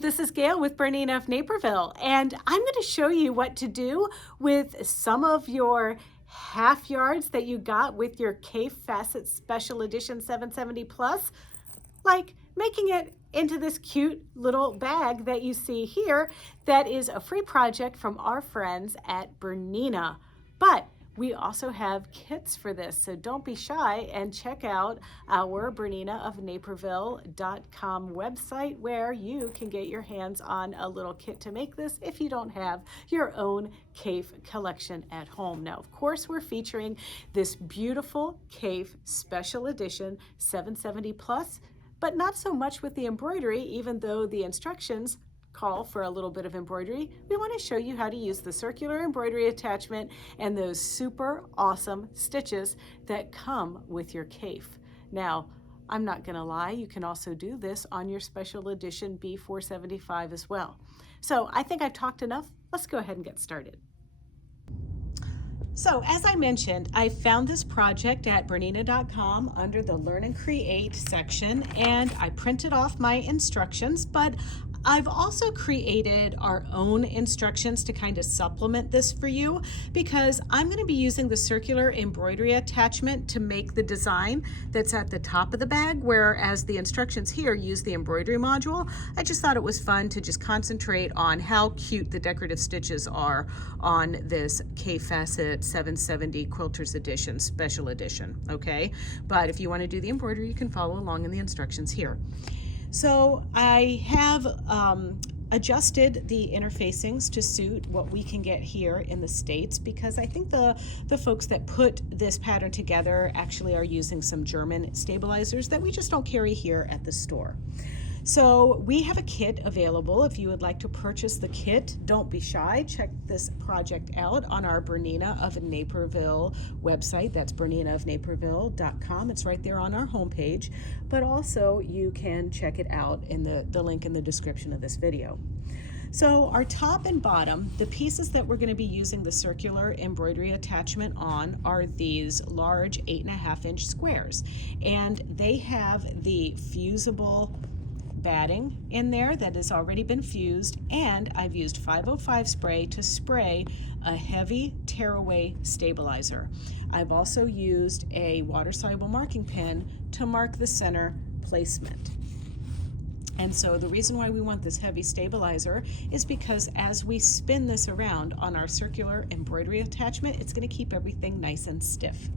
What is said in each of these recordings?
this is Gayle with BERNINAof Naperville, and I'm going to show you what to do with some of your half yards that you got with your Kaffe Fassett Special Edition 770 Plus, like making it into this cute little bag that you see here that is a free project from our friends at BERNINA. But we also have kits for this, so don't be shy and check out our BERNINAof website where you can get your hands on a little kit to make this if you don't have your own Kaffe collection at home. Now, of course, we're featuring this beautiful Kaffe Special Edition 770 Plus, but not so much with the embroidery, even though the instructions call for a little bit of embroidery. We want to show you how to use the circular embroidery attachment and those super awesome stitches that come with your Kaffe. Now, I'm not going to lie, you can also do this on your special edition B475 as well. So I think I've talked enough. Let's go ahead and get started. So as I mentioned, I found this project at BERNINA.com under the Learn and Create section, and I printed off my instructions, but I've also created our own instructions to kind of supplement this for you, because I'm going to be using the circular embroidery attachment to make the design that's at the top of the bag, whereas the instructions here use the embroidery module. I just thought it was fun to just concentrate on how cute the decorative stitches are on this Kaffe Fassett 770 Quilters Edition, Special Edition, okay? But if you want to do the embroidery, you can follow along in the instructions here. So I have adjusted the interfacings to suit what we can get here in the States, because I think the folks that put this pattern together actually are using some German stabilizers that we just don't carry here at the store. So we have a kit available. If you would like to purchase the kit, don't be shy. Check this project out on our BERNINAof Naperville website. That's BERNINAofNaperville.com. It's right there on our homepage. But also you can check it out in the link in the description of this video. So our top and bottom, the pieces that we're going to be using the circular embroidery attachment on are these large 8.5-inch squares. And they have the fusible batting in there that has already been fused, and I've used 505 spray to spray a heavy tearaway stabilizer. I've also used a water-soluble marking pen to mark the center placement. And so the reason why we want this heavy stabilizer is because as we spin this around on our circular embroidery attachment, it's going to keep everything nice and stiff.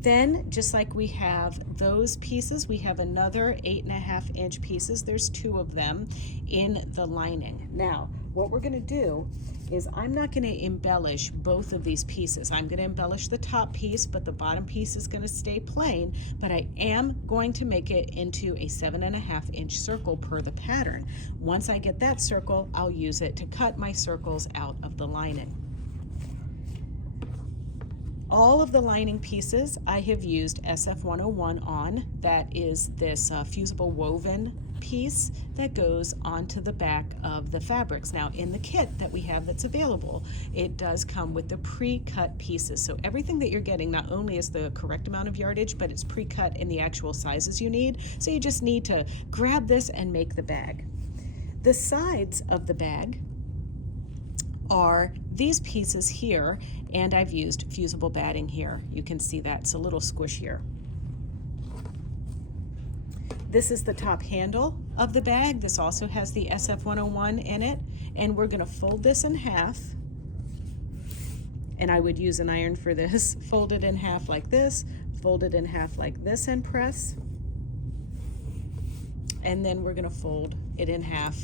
Then, just like we have those pieces, we have another 8.5-inch pieces. There's 2 of them in the lining. Now, what we're going to do is I'm not going to embellish both of these pieces. I'm going to embellish the top piece, but the bottom piece is going to stay plain, but I am going to make it into a 7.5-inch circle per the pattern. Once I get that circle, I'll use it to cut my circles out of the lining. All of the lining pieces I have used SF101 on. That is this fusible woven piece that goes onto the back of the fabrics. Now, in the kit that we have that's available, it does come with the pre-cut pieces. So everything that you're getting not only is the correct amount of yardage, but it's pre-cut in the actual sizes you need. So you just need to grab this and make the bag. The sides of the bag are these pieces here, and I've used fusible batting here. You can see that it's a little squishier. This is the top handle of the bag. This also has the SF101 in it, and we're going to fold this in half, and I would use an iron for this. Fold it in half like this, fold it in half like this, and press, and then we're going to fold it in half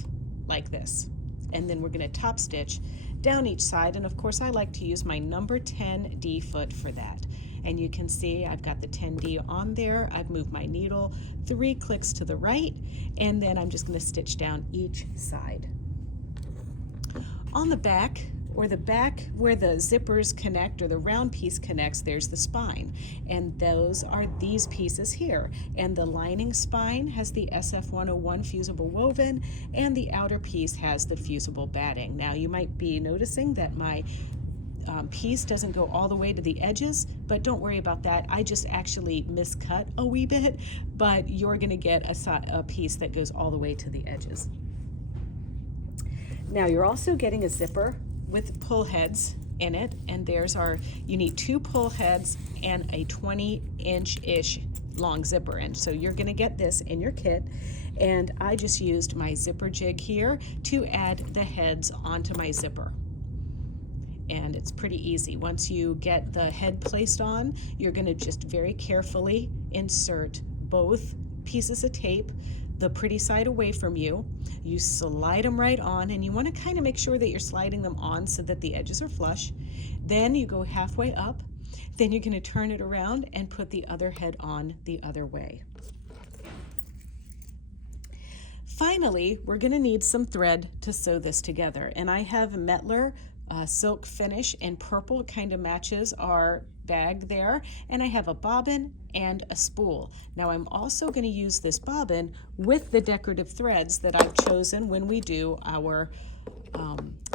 like this, and then we're going to top stitch down each side. And of course I like to use my number 10 D foot for that, and you can see I've got the 10D on there. I've moved my needle 3 clicks to the right, and then I'm just going to stitch down each side. On the back, or the back where the zippers connect, or the round piece connects, there's the spine, and those are these pieces here. And the lining spine has the SF101 fusible woven, and the outer piece has the fusible batting. Now you might be noticing that my piece doesn't go all the way to the edges, but don't worry about that. I just actually miscut a wee bit, but you're going to get a piece that goes all the way to the edges. Now you're also getting a zipper with pull heads in it, and you need 2 pull heads and a 20-inch-ish long zipper, and so you're going to get this in your kit. And I just used my zipper jig here to add the heads onto my zipper. And it's pretty easy. Once you get the head placed on, you're going to just very carefully insert both pieces of tape, the pretty side away from you. You slide them right on, and you want to kind of make sure that you're sliding them on so that the edges are flush. Then you go halfway up. Then you're going to turn it around and put the other head on the other way. Finally, we're going to need some thread to sew this together. And I have Metler silk finish in purple. It kind of matches our bag there. And I have a bobbin and a spool. Now I'm also going to use this bobbin with the decorative threads that I've chosen when we do our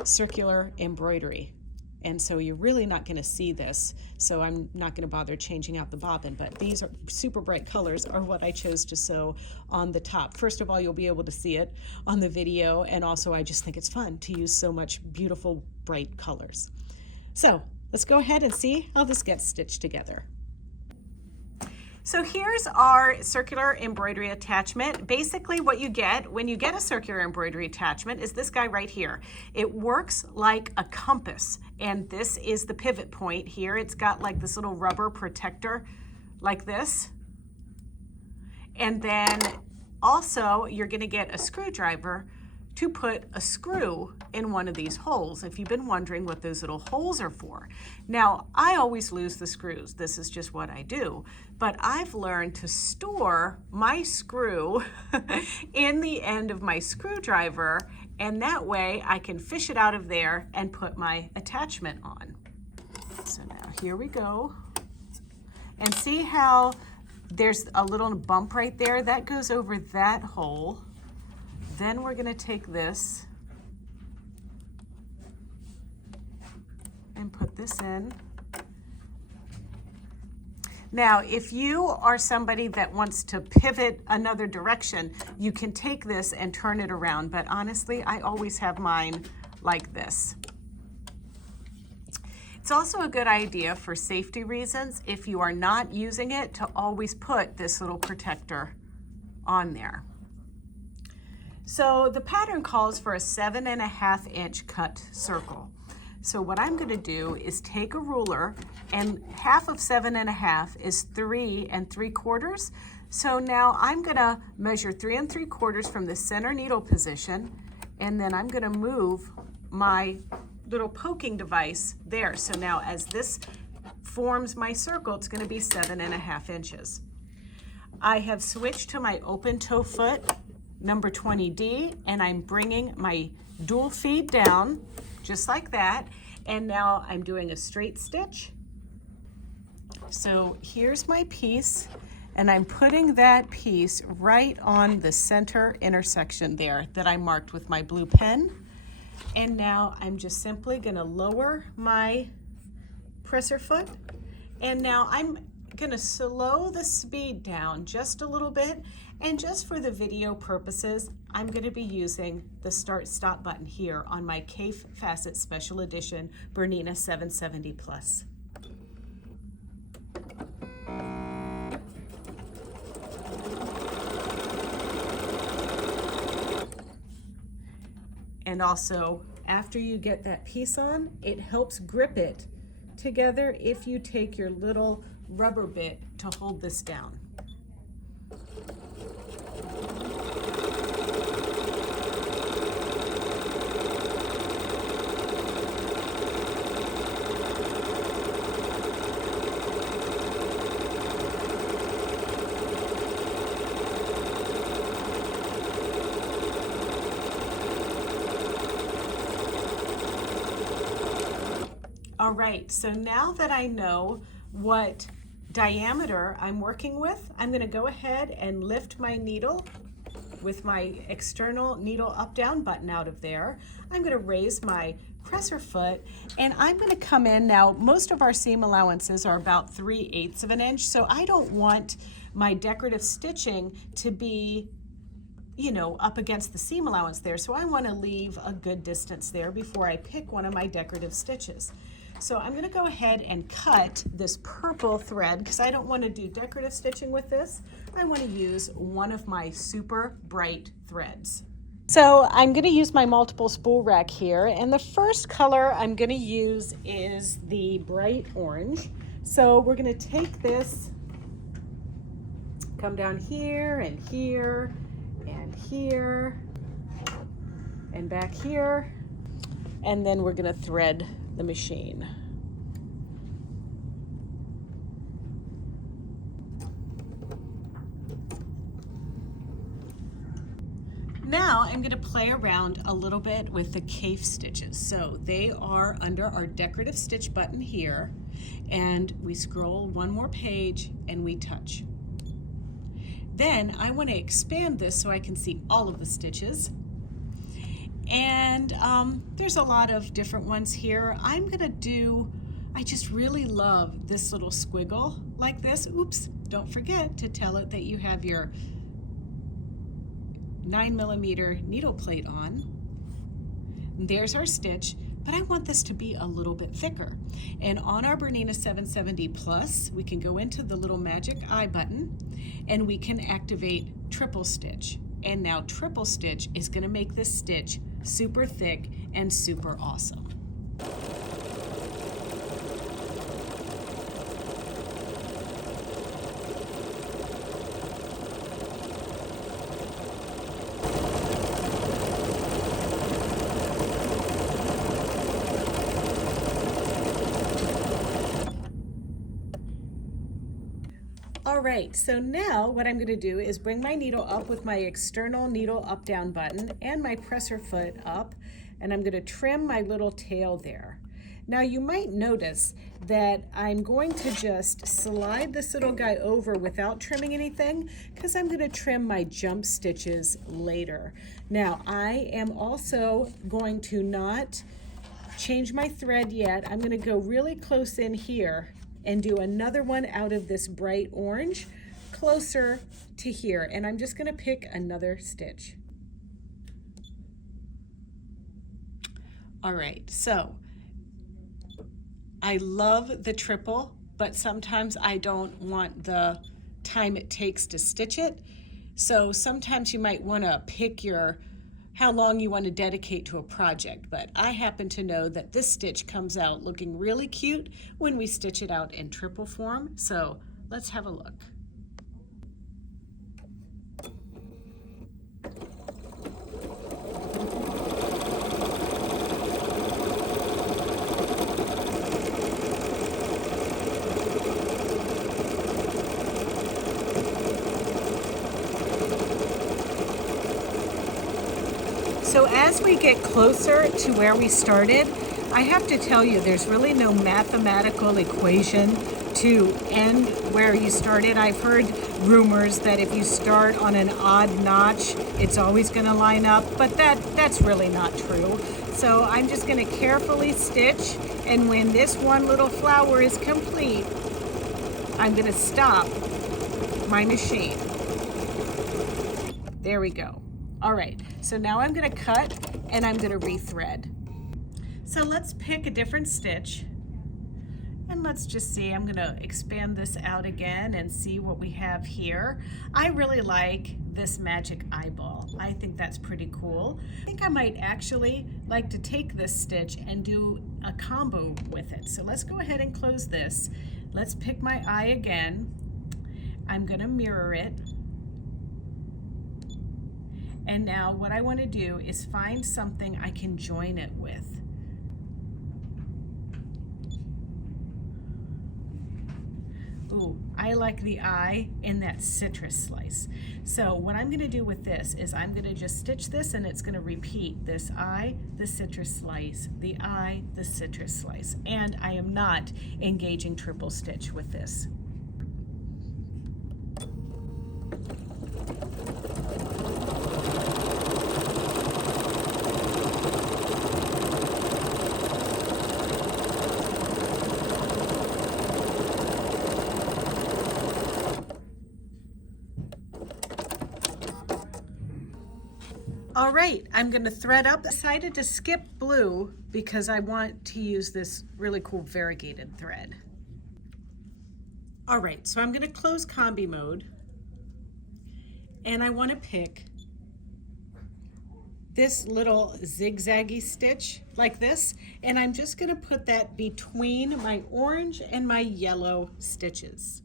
circular embroidery. And so you're really not going to see this, so I'm not going to bother changing out the bobbin, but these are super bright colors are what I chose to sew on the top. First of all, you'll be able to see it on the video, and also I just think it's fun to use so much beautiful bright colors. So let's go ahead and see how this gets stitched together. So here's our circular embroidery attachment. Basically what you get when you get a circular embroidery attachment is this guy right here. It works like a compass, and this is the pivot point here. It's got like this little rubber protector like this. And then also you're gonna get a screwdriver to put a screw in one of these holes, if you've been wondering what those little holes are for. Now, I always lose the screws. This is just what I do. But I've learned to store my screw in the end of my screwdriver, and that way I can fish it out of there and put my attachment on. So now here we go. And see how there's a little bump right there? That goes over that hole. Then we're going to take this and put this in. Now, if you are somebody that wants to pivot another direction, you can take this and turn it around, but honestly, I always have mine like this. It's also a good idea for safety reasons, if you are not using it, to always put this little protector on there. So the pattern calls for a 7.5-inch cut circle. So what I'm going to do is take a ruler, and half of 7.5 is 3 3/4. So now I'm going to measure 3 3/4 from the center needle position, and then I'm going to move my little poking device there. So now as this forms my circle, it's going to be 7.5 inches. I have switched to my open toe foot number 20D, and I'm bringing my dual feed down just like that, and now I'm doing a straight stitch. So here's my piece, and I'm putting that piece right on the center intersection there that I marked with my blue pen. And now I'm just simply going to lower my presser foot, and now I'm going to slow the speed down just a little bit. And just for the video purposes, I'm going to be using the start-stop button here on my Kaffe Fassett Special Edition Bernina 770 Plus. And also, after you get that piece on, it helps grip it together if you take your little rubber bit to hold this down. All right, so now that I know what diameter I'm working with, I'm going to go ahead and lift my needle with my external needle up-down button out of there. I'm going to raise my presser foot, and I'm going to come in. Now, most of our seam allowances are about 3/8 of an inch, so I don't want my decorative stitching to be, you know, up against the seam allowance there. So I want to leave a good distance there before I pick one of my decorative stitches. So I'm going to go ahead and cut this purple thread because I don't want to do decorative stitching with this. I want to use one of my super bright threads. So I'm going to use my multiple spool rack here, and the first color I'm going to use is the bright orange. So we're going to take this, come down here and here and here and back here, and then we're going to thread the machine. Now I'm going to play around a little bit with the Kaffe stitches. So they are under our decorative stitch button here, and we scroll one more page and we touch. Then I want to expand this so I can see all of the stitches. And there's a lot of different ones here. I'm gonna do, I just really love this little squiggle like this. Oops, don't forget to tell it that you have your 9mm needle plate on. And there's our stitch, but I want this to be a little bit thicker. And on our Bernina 770 Plus, we can go into the little magic eye button and we can activate triple stitch. And now triple stitch is gonna make this stitch super thick and super awesome. All right, so now what I'm going to do is bring my needle up with my external needle up-down button and my presser foot up, and I'm going to trim my little tail there. Now you might notice that I'm going to just slide this little guy over without trimming anything because I'm going to trim my jump stitches later. Now I am also going to not change my thread yet. I'm going to go really close in here and do another one out of this bright orange closer to here, and I'm just going to pick another stitch. All right, so I love the triple, but sometimes I don't want the time it takes to stitch it. So sometimes you might want to pick how long you want to dedicate to a project, but I happen to know that this stitch comes out looking really cute when we stitch it out in triple form. So let's have a look. So as we get closer to where we started, I have to tell you, there's really no mathematical equation to end where you started. I've heard rumors that if you start on an odd notch, it's always going to line up, but that's really not true. So I'm just going to carefully stitch, and when this one little flower is complete, I'm going to stop my machine. There we go. All right, so now I'm going to cut and I'm going to rethread. So let's pick a different stitch, and let's just see. I'm going to expand this out again and see what we have here. I really like this magic eyeball. I think that's pretty cool. I think I might actually like to take this stitch and do a combo with it. So let's go ahead and close this. Let's pick my eye again. I'm going to mirror it. And now what I want to do is find something I can join it with. Ooh, I like the eye in that citrus slice. So what I'm going to do with this is I'm going to just stitch this, and it's going to repeat this eye, the citrus slice, the eye, the citrus slice. And I am not engaging triple stitch with this. All right, I'm gonna thread up. I decided to skip blue because I want to use this really cool variegated thread. All right, so I'm gonna close combi mode, and I wanna pick this little zigzaggy stitch like this, and I'm just gonna put that between my orange and my yellow stitches.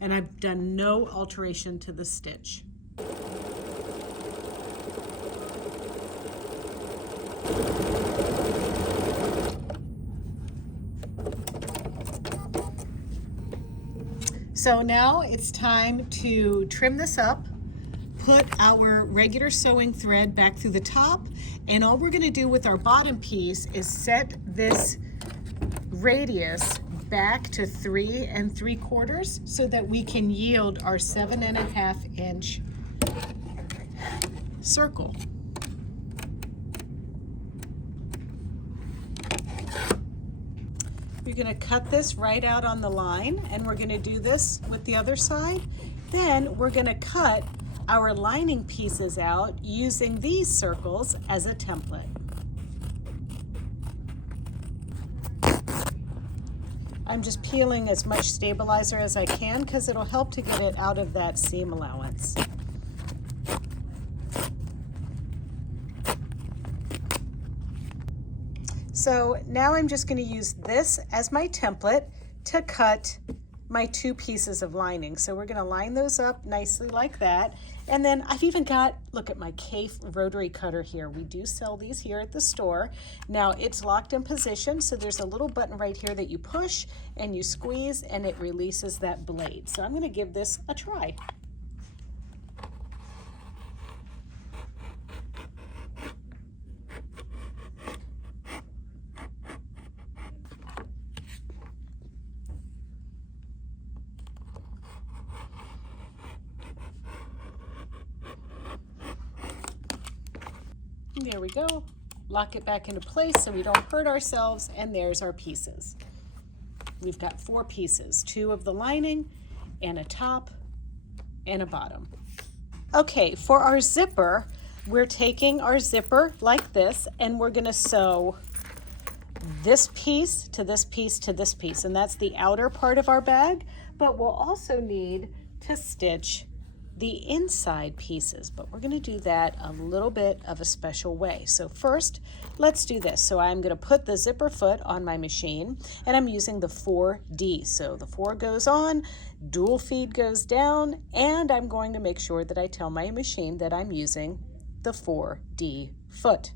And I've done no alteration to the stitch. So now it's time to trim this up, put our regular sewing thread back through the top, and all we're gonna do with our bottom piece is set this radius back to 3 3/4 so that we can yield our 7.5 inch circle. We're going to cut this right out on the line, and we're going to do this with the other side. Then we're going to cut our lining pieces out using these circles as a template. I'm just peeling as much stabilizer as I can because it'll help to get it out of that seam allowance. So now I'm just going to use this as my template to cut my 2 pieces of lining. So we're going to line those up nicely like that. And then I've even got, look at my Kaffe rotary cutter here. We do sell these here at the store. Now it's locked in position, so there's a little button right here that you push and you squeeze and it releases that blade. So I'm going to give this a try. There we go. Lock it back into place so we don't hurt ourselves, and there's our pieces. We've got 4 pieces, 2 of the lining and a top and a bottom. Okay, for our zipper, we're taking our zipper like this, and we're gonna sew this piece to this piece to this piece, and that's the outer part of our bag, but we'll also need to stitch the inside pieces, but we're going to do that a little bit of a special way. So first, let's do this. So I'm going to put the zipper foot on my machine, and I'm using the 4D. So the 4 goes on, dual feed goes down, and I'm going to make sure that I tell my machine that I'm using the 4D foot.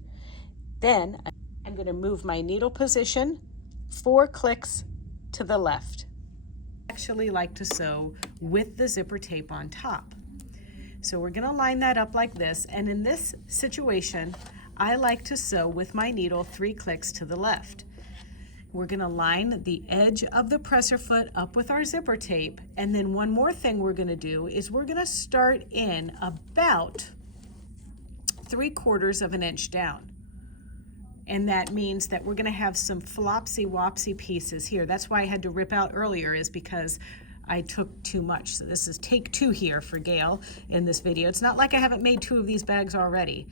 Then I'm going to move my needle position 4 clicks to the left. I actually like to sew with the zipper tape on top. So we're going to line that up like this, and in this situation I like to sew with my needle 3 clicks to the left. We're going to line the edge of the presser foot up with our zipper tape, and then one more thing we're going to do is we're going to start in about 3/4 of an inch down. And that means that we're going to have some flopsy-wopsy pieces here. That's why I had to rip out earlier, is because I took too much. So this is take 2 here for Gayle in this video. It's not like I haven't made 2 of these bags already.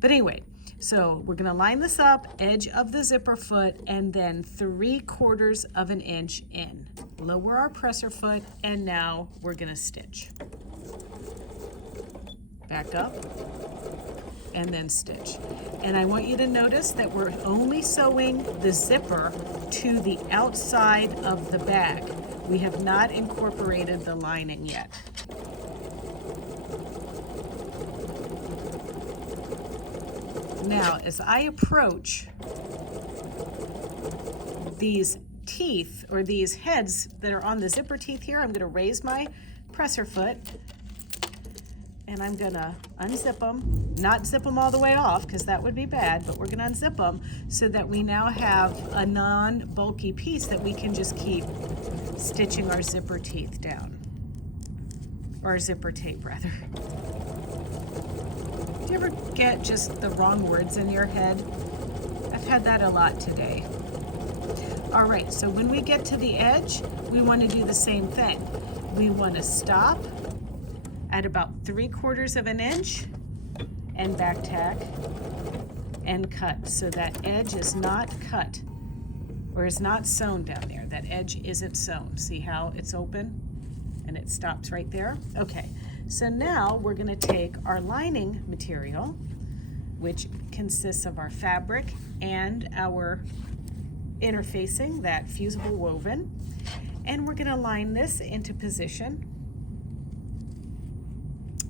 But anyway, so we're gonna line this up, edge of the zipper foot, and then 3/4 of an inch in. Lower our presser foot, and now we're gonna stitch. Back up, and then stitch. And I want you to notice that we're only sewing the zipper to the outside of the bag. We have not incorporated the lining yet. Now, as I approach these teeth, or these heads that are on the zipper teeth here, I'm going to raise my presser foot, and I'm going to unzip them. Not zip them all the way off, because that would be bad, but we're going to unzip them so that we now have a non-bulky piece that we can just keep stitching our zipper teeth down, or zipper tape rather. Do you ever get just the wrong words in your head? I've had that a lot today. All right, so when we get to the edge, we want to do the same thing. We want to stop at about 3/4 of an inch, and back tack and cut. So that edge is not cut or is not sewn down there. That edge isn't sewn. See how it's open and it stops right there? Okay, so now we're gonna take our lining material, which consists of our fabric and our interfacing, that fusible woven, and we're gonna line this into position.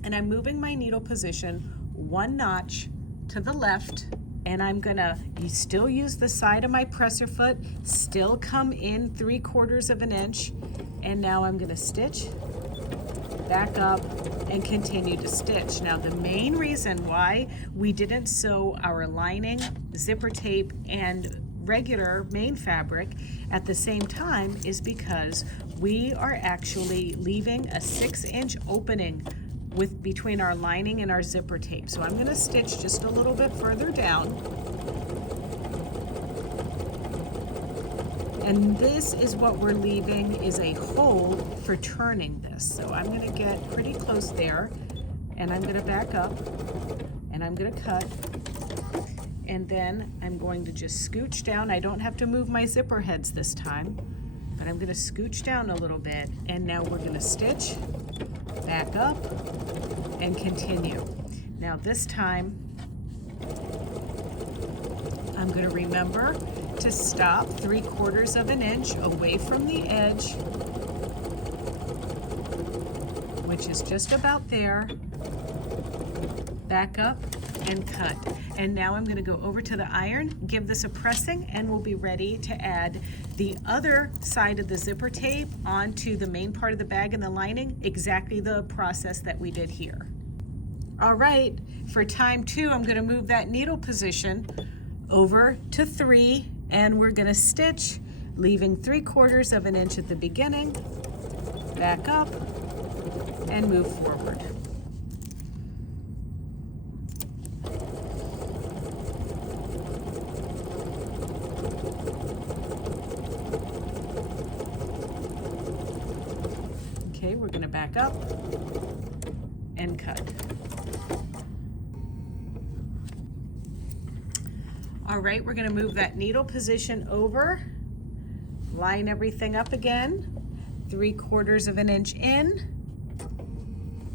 And I'm moving my needle position 1 notch to the left, and I'm gonna still use the side of my presser foot, still come in 3/4 of an inch, and now I'm gonna stitch, back up, and continue to stitch. Now the main reason why we didn't sew our lining, zipper tape, and regular main fabric at the same time is because we are actually leaving a 6-inch opening between our lining and our zipper tape. So I'm going to stitch just a little bit further down. And this is what we're leaving, is a hole for turning this. So I'm going to get pretty close there, and I'm going to back up, and I'm going to cut, and then I'm going to just scooch down. I don't have to move my zipper heads this time, but I'm going to scooch down a little bit, and now we're going to stitch, back up, and continue. Now this time, I'm going to remember to stop 3/4 of an inch away from the edge, which is just about there, back up, and cut. And now I'm going to go over to the iron, give this a pressing, and we'll be ready to add the other side of the zipper tape onto the main part of the bag and the lining, exactly the process that we did here. All right, for time 2, I'm going to move that needle position over to 3, and we're going to stitch, leaving 3/4 of an inch at the beginning, back up, and move forward. Okay, we're going to back up and cut. All right, we're going to move that needle position over, line everything up again, 3/4 of an inch in,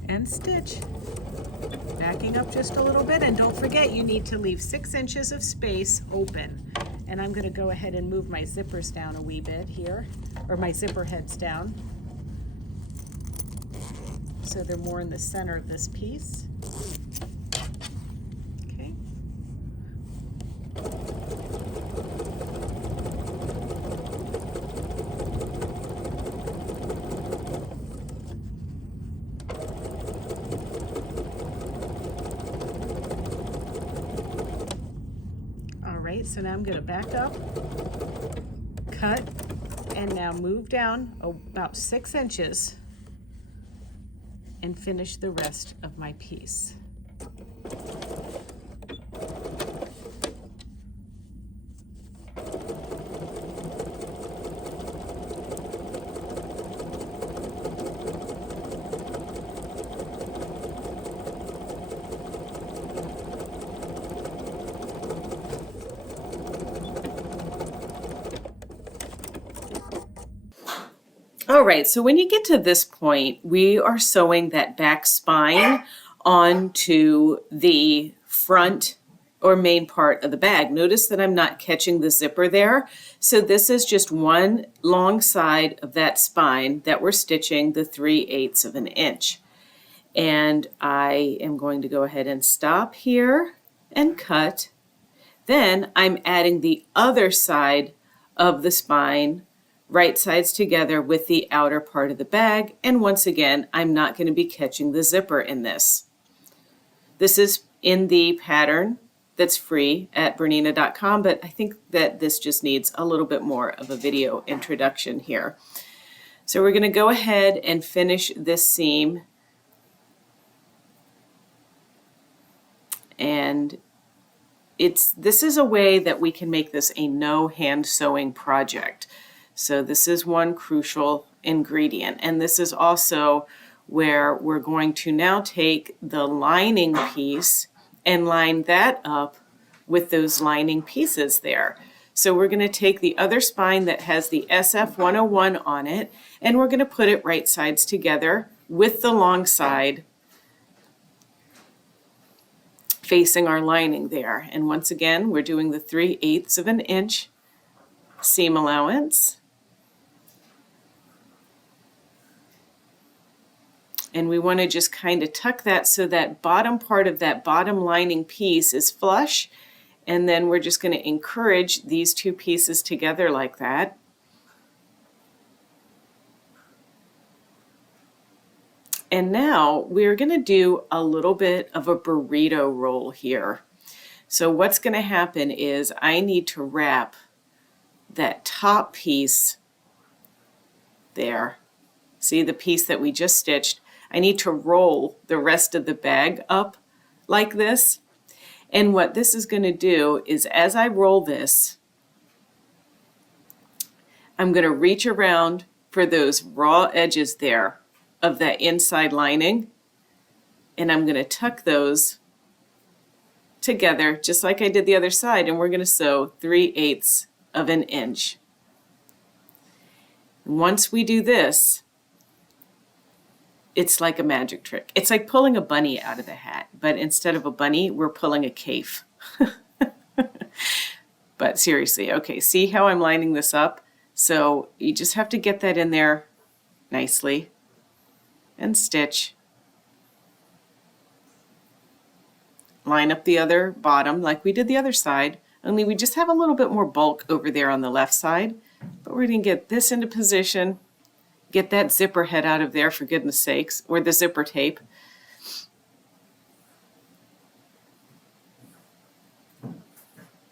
and stitch. Backing up just a little bit, and don't forget you need to leave 6 inches of space open. And I'm going to go ahead and move my zippers down a wee bit here, or my zipper heads down, so they're more in the center of this piece. Okay. All right, so now I'm going to back up, cut, and now move down about 6 inches and finish the rest of my piece. All right, so when you get to this point, we are sewing that back spine onto the front or main part of the bag. Notice that I'm not catching the zipper there. So this is just one long side of that spine that we're stitching the 3/8 of an inch. And I am going to go ahead and stop here and cut. Then I'm adding the other side of the spine, right sides together with the outer part of the bag, and once again I'm not going to be catching the zipper in this. This is in the pattern that's free at BERNINA.com, but I think that this just needs a little bit more of a video introduction here. So we're going to go ahead and finish this seam, and this is a way that we can make this a no hand sewing project. So this is one crucial ingredient, and this is also where we're going to now take the lining piece and line that up with those lining pieces there. So we're going to take the other spine that has the SF101 on it, and we're going to put it right sides together with the long side facing our lining there. And once again, we're doing the 3/8 of an inch seam allowance. And we want to just kind of tuck that so that bottom part of that bottom lining piece is flush. And then we're just going to encourage these two pieces together like that. And now we're going to do a little bit of a burrito roll here. So what's going to happen is I need to wrap that top piece there. See the piece that we just stitched? I need to roll the rest of the bag up like this. And what this is going to do is as I roll this, I'm going to reach around for those raw edges there of that inside lining, and I'm going to tuck those together just like I did the other side, and we're going to sew 3/8 of an inch. And once we do this, it's like a magic trick. It's like pulling a bunny out of the hat, but instead of a bunny, we're pulling a cave. But seriously, okay, see how I'm lining this up? So you just have to get that in there nicely and stitch. Line up the other bottom like we did the other side, only we just have a little bit more bulk over there on the left side. But we're going to get this into position. Get that zipper head out of there, for goodness sakes, or the zipper tape.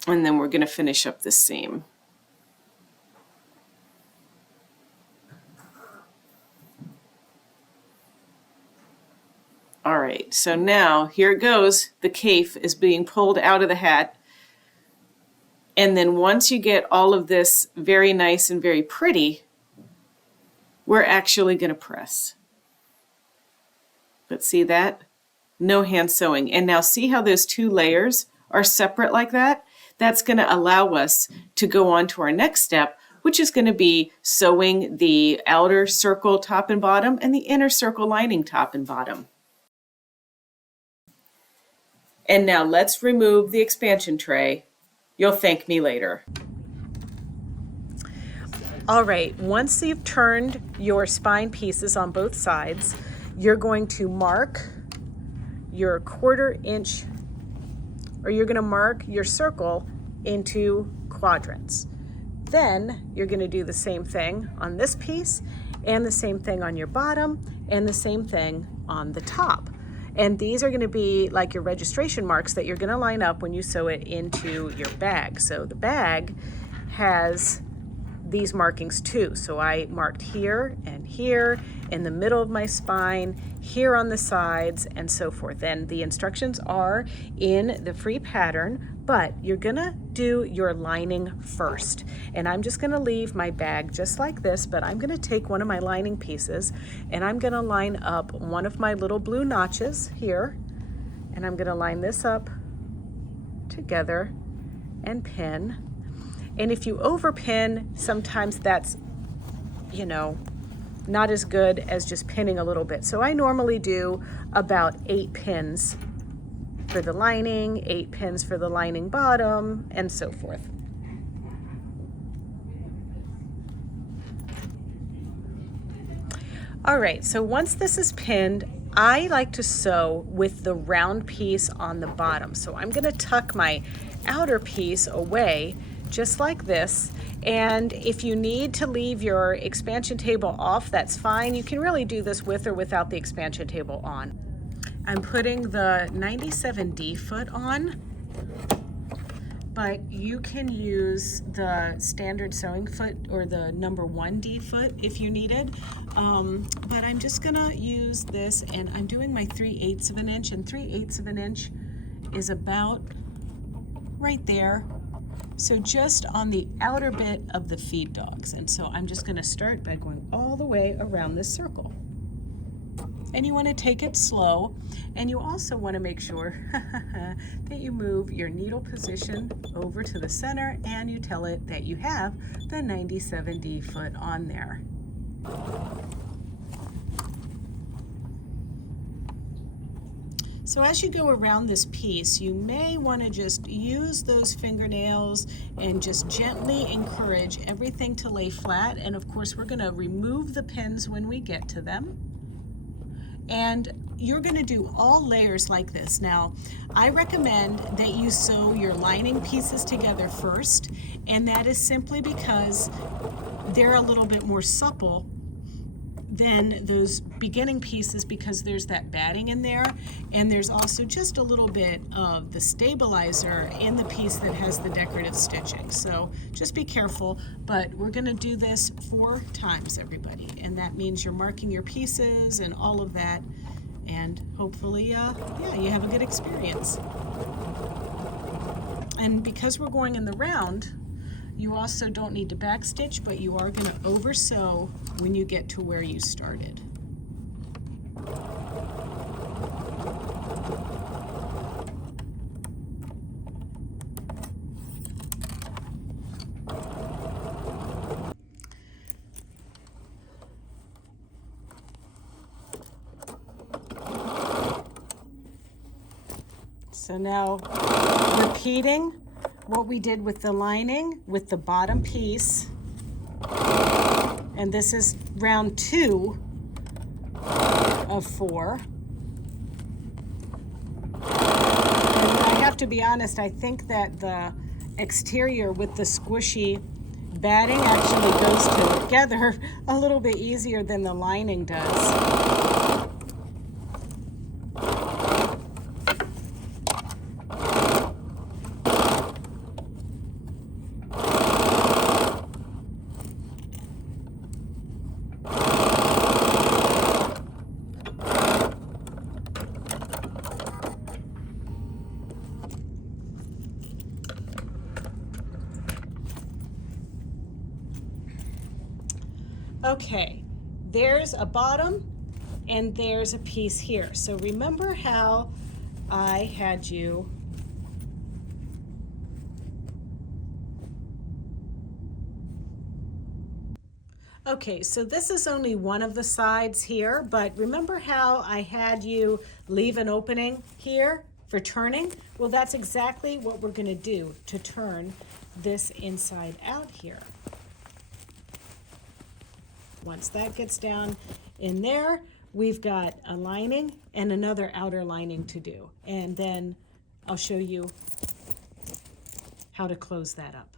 And then we're going to finish up the seam. All right, so now here it goes. The cape is being pulled out of the hat. And then once you get all of this very nice and very pretty, we're actually going to press. But see that? No hand sewing. And now see how those two layers are separate like that? That's going to allow us to go on to our next step, which is going to be sewing the outer circle top and bottom and the inner circle lining top and bottom. And now let's remove the expansion tray. You'll thank me later. All right, once you've turned your spine pieces on both sides, you're going to mark your 1/4 inch, or you're going to mark your circle into quadrants. Then you're going to do the same thing on this piece, and the same thing on your bottom, and the same thing on the top. And these are going to be like your registration marks that you're going to line up when you sew it into your bag. So the bag has these markings too. So I marked here and here in the middle of my spine, here on the sides, and so forth. And the instructions are in the free pattern, but you're gonna do your lining first. And I'm just gonna leave my bag just like this, but I'm gonna take one of my lining pieces and I'm gonna line up one of my little blue notches here, and I'm gonna line this up together and pin. And if you overpin, sometimes that's, not as good as just pinning a little bit. So I normally do about 8 pins for the lining, 8 pins for the lining bottom, and so forth. All right, so once this is pinned, I like to sew with the round piece on the bottom. So I'm gonna tuck my outer piece away just like this. And if you need to leave your expansion table off, that's fine. You can really do this with or without the expansion table on. I'm putting the 97D foot on, but you can use the standard sewing foot or the number 1D foot if you needed. But I'm just gonna use this, and I'm doing my 3/8 of an inch, and 3/8 of an inch is about right there. So just on the outer bit of the feed dogs. And so I'm just gonna start by going all the way around this circle. And you want to take it slow, and you also want to make sure that you move your needle position over to the center, and you tell it that you have the 97D foot on there. So as you go around this piece, you may want to just use those fingernails and just gently encourage everything to lay flat. And of course, we're going to remove the pins when we get to them. And you're going to do all layers like this. Now, I recommend that you sew your lining pieces together first, and that is simply because they're a little bit more supple than those beginning pieces, because there's that batting in there, and there's also just a little bit of the stabilizer in the piece that has the decorative stitching. So just be careful, but we're going to do this 4 times, everybody, and that means you're marking your pieces and all of that, and hopefully yeah, you have a good experience. And because we're going in the round, you also don't need to backstitch, but you are going to over sew when you get to where you started. So now, repeating what we did with the lining with the bottom piece, and this is round 2 of 4. And I have to be honest, I think that the exterior with the squishy batting actually goes together a little bit easier than the lining does. Okay, there's a bottom and there's a piece here. So remember how I had you okay, so this is only one of the sides here, but remember how I had you leave an opening here for turning? Well, that's exactly what we're going to do to turn this inside out here. Once that gets down in there, we've got a lining and another outer lining to do. And then I'll show you how to close that up.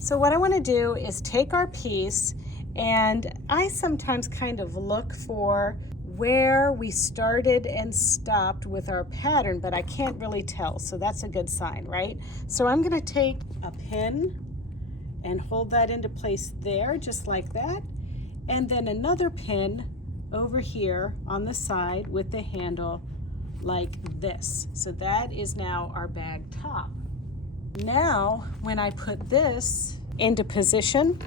So what I want to do is take our piece, and I sometimes kind of look for where we started and stopped with our pattern, but I can't really tell, so that's a good sign, right? So I'm going to take a pin and hold that into place there, just like that, and then another pin over here on the side with the handle like this. So that is now our bag top. Now, when I put this into position,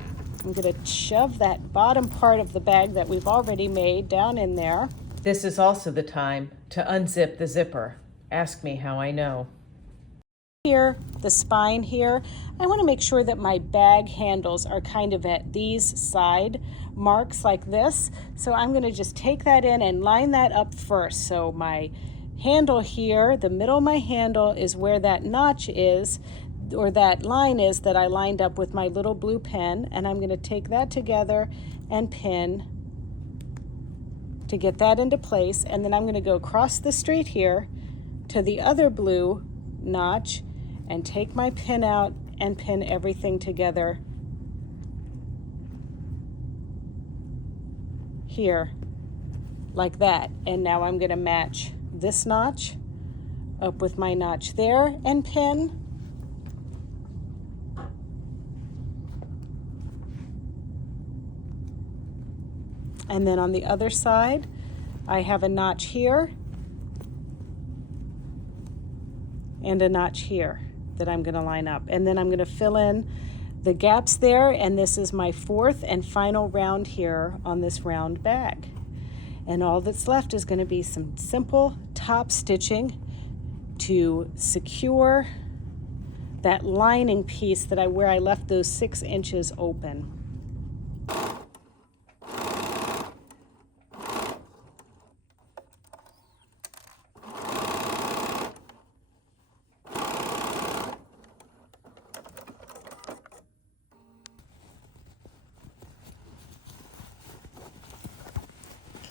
I'm going to shove that bottom part of the bag that we've already made down in there. This is also the time to unzip the zipper. Ask me how I know. Here, the spine here, I want to make sure that my bag handles are kind of at these side marks like this. So I'm going to just take that in and line that up first. So my handle here, the middle of my handle is where that notch is, or that line is that I lined up with my little blue pen, and I'm going to take that together and pin to get that into place, and then I'm going to go across the street here to the other blue notch and take my pin out and pin everything together here like that. And now I'm going to match this notch up with my notch there and pin. And then on the other side, I have a notch here and a notch here that I'm going to line up. And then I'm going to fill in the gaps there, and this is my fourth and final round here on this round bag. And all that's left is going to be some simple top stitching to secure that lining piece that where I left those 6 inches open.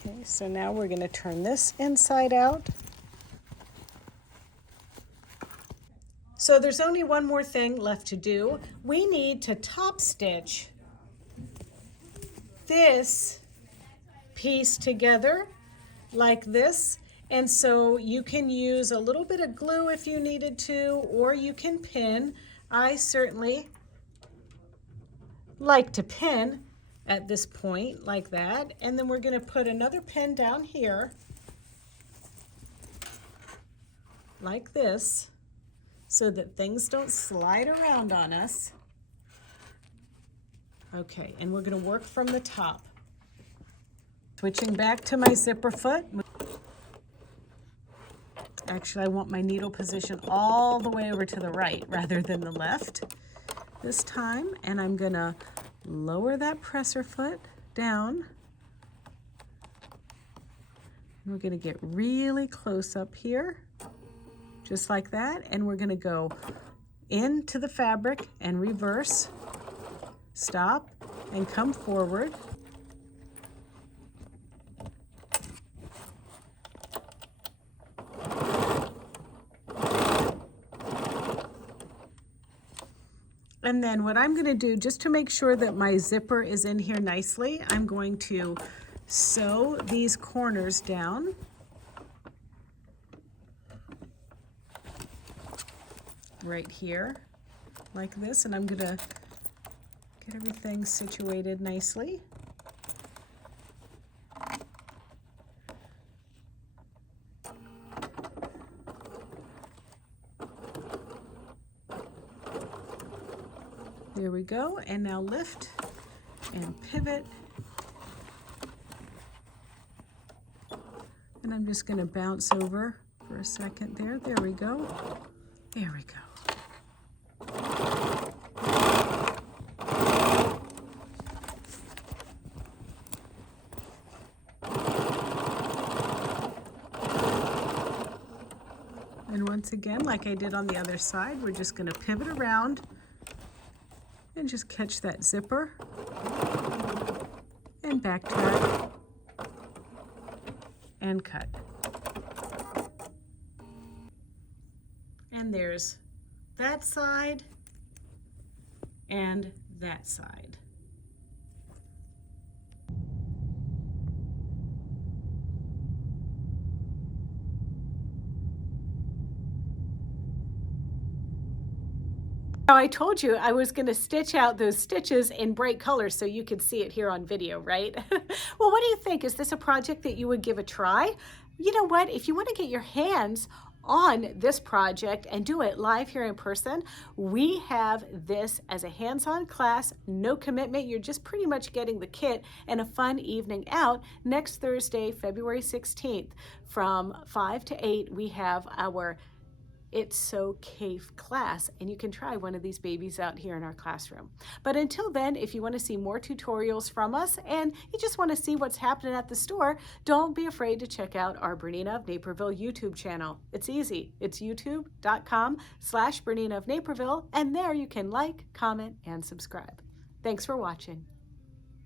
Okay, so now we're going to turn this inside out. So there's only one more thing left to do. We need to top stitch this piece together like this. And so you can use a little bit of glue if you needed to, or you can pin. I certainly like to pin at this point like that. And then we're going to put another pin down here like this, so that things don't slide around on us. Okay, and we're going to work from the top. Switching back to my zipper foot. Actually, I want my needle position all the way over to the right rather than the left this time. And I'm going to lower that presser foot down. And we're going to get really close up here. Just like that, and we're going to go into the fabric and reverse, stop, and come forward. And then what I'm going to do, just to make sure that my zipper is in here nicely, I'm going to sew these corners down. Right here, like this, and I'm gonna get everything situated nicely. There we go, and now lift and pivot. And I'm just gonna bounce over for a second there. There we go. There we go. And once again, like I did on the other side, we're just going to pivot around and just catch that zipper and backtrack and cut. And there's that side and that side. Now, I told you I was going to stitch out those stitches in bright colors so you could see it here on video, right? Well, what do you think? Is this a project that you would give a try? You know what? If you want to get your hands on this project and do it live here in person, we have this as a hands-on class, no commitment. You're just pretty much getting the kit and a fun evening out. Next Thursday, February 16th, from 5 to 8, we have our It's So Kaffe class, and you can try one of these babies out here in our classroom. But until then, if you want to see more tutorials from us and you just want to see what's happening at the store, don't be afraid to check out our Bernina of Naperville YouTube channel. It's easy. It's youtube.com/Bernina of Naperville, and there you can like, comment, and subscribe. Thanks for watching.